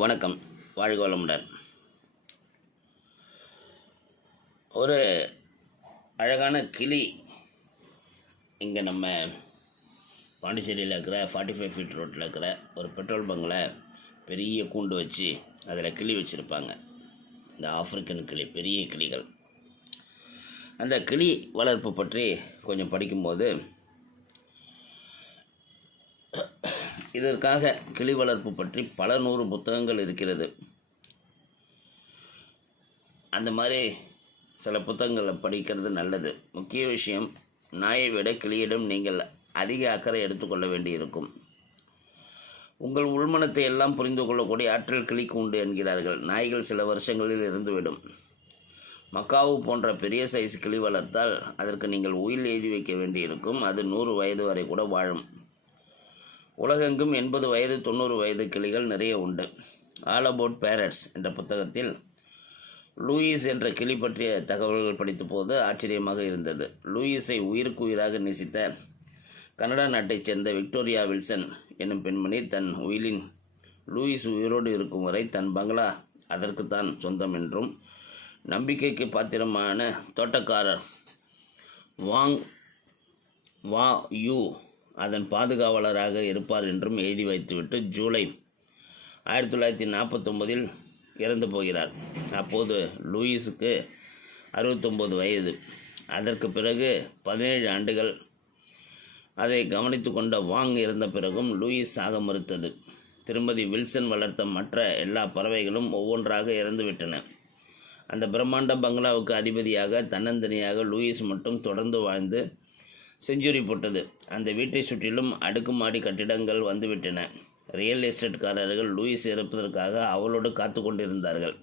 வணக்கம். வாழ்க வளமுடன். ஒரு அழகான கிளி இங்கே நம்ம பாண்டிச்சேரியில் இருக்கிற ஃபார்ட்டி ஃபைவ் ஃபீட் ரோட்டில் இருக்கிற ஒரு பெட்ரோல் பங்கில் பெரிய கூண்டு வச்சு அதில் கிளி வச்சுருப்பாங்க. இந்த ஆப்பிரிக்கன் கிளி பெரிய கிளிகள். அந்த கிளி வளர்ப்பு பற்றி கொஞ்சம் படிக்கும்போது இதற்காக கிளி வளர்ப்பு பற்றி பல நூறு புத்தகங்கள் இருக்கிறது. அந்த மாதிரி சில புத்தகங்களை படிக்கிறது நல்லது. முக்கிய விஷயம் நாயை விட கிளியிடம் நீங்கள் அதிக அக்கறை எடுத்துக்கொள்ள வேண்டியிருக்கும். உங்கள் உள்மனத்தை எல்லாம் புரிந்து கொள்ளக்கூடிய ஆற்றல் கிளிக்கு உண்டு என்கிறார்கள். நாய்கள் சில வருஷங்களில் இருந்துவிடும். மக்காவு போன்ற பெரிய சைஸ் கிளி வளர்த்தால் அதற்கு நீங்கள் உயில் எழுதி வைக்க வேண்டியிருக்கும். அது நூறு வயது வரை கூட வாழும். உலகெங்கும் எண்பது வயது தொண்ணூறு வயது கிளிகள் நிறைய உண்டு. ஆல் அபவுட் பேரட்ஸ் என்ற புத்தகத்தில் லூயிஸ் என்ற கிளி பற்றிய தகவல்கள் படித்த போது ஆச்சரியமாக இருந்தது. லூயிஸை உயிருக்கு உயிராக நேசித்த கனடா நாட்டைச் சேர்ந்த விக்டோரியா வில்சன் என்னும் பெண்மணி தன் உயிலின் லூயிஸ் உயிரோடு இருக்கும் வரை தன் பங்களா அதற்குத்தான் சொந்தம் என்றும் நம்பிக்கைக்கு பாத்திரமான தோட்டக்காரர் வாங் வா யூ அதன் பாதுகாவலராக இருப்பார் என்றும் எழுதி வைத்துவிட்டு ஜூலை ஆயிரத்தி தொள்ளாயிரத்தி நாற்பத்தொம்போதில் இறந்து போகிறார். அப்போது லூயிஸுக்கு அறுபத்தொம்போது வயது. அதற்கு பிறகு பதினேழு ஆண்டுகள் அதை கவனித்து கொண்ட வாங் இறந்த பிறகும் லூயிஸ் ஆக மறுத்தது. திருமதி வில்சன் வளர்த்த மற்ற எல்லா பறவைகளும் ஒவ்வொன்றாக இறந்துவிட்டன. அந்த பிரம்மாண்ட பங்களாவுக்கு அதிபதியாக தன்னந்தனியாக லூயிஸ் மட்டும் தொடர்ந்து வாழ்ந்து செஞ்சுரி போட்டது. அந்த வீட்டை சுற்றிலும் அடுக்குமாடி கட்டிடங்கள் வந்துவிட்டன. ரியல் எஸ்டேட்காரர்கள் லூயிஸ் இறப்பதற்காக அவளோடு காத்து கொண்டிருந்தார்கள்.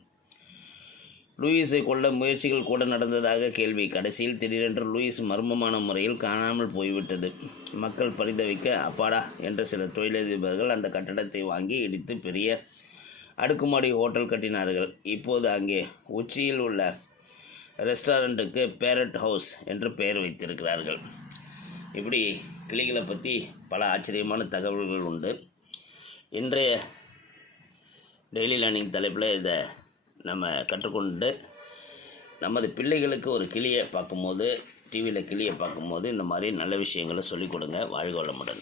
லூயிஸை கொல்ல முயற்சிகள் கூட நடந்ததாக கேள்வி. கடைசியில் திடீரென்று லூயிஸ் மர்மமான முறையில் காணாமல் போய்விட்டது. மக்கள் பரிதவிக்க அப்பாடா என்ற சில தொழிலதிபர்கள் அந்த கட்டடத்தை வாங்கி இடித்து பெரிய அடுக்குமாடி ஹோட்டல் கட்டினார்கள். இப்போது அங்கே உச்சியில் உள்ள ரெஸ்டாரண்ட்டுக்கு பேரட் ஹவுஸ் என்று பெயர் வைத்திருக்கிறார்கள். இப்படி கிளிகளை பற்றி பல ஆச்சரியமான தகவல்கள் உண்டு. இன்றைய டெய்லி லேர்னிங் தலைப்பில் இதை நம்ம கற்றுக்கொண்டு நமது பிள்ளைகளுக்கு ஒரு கிளியை பார்க்கும்போது டிவியில் கிளியை பார்க்கும்போது இந்த மாதிரி நல்ல விஷயங்களை சொல்லிக் கொடுங்க. வாழ்க வளமுடன்.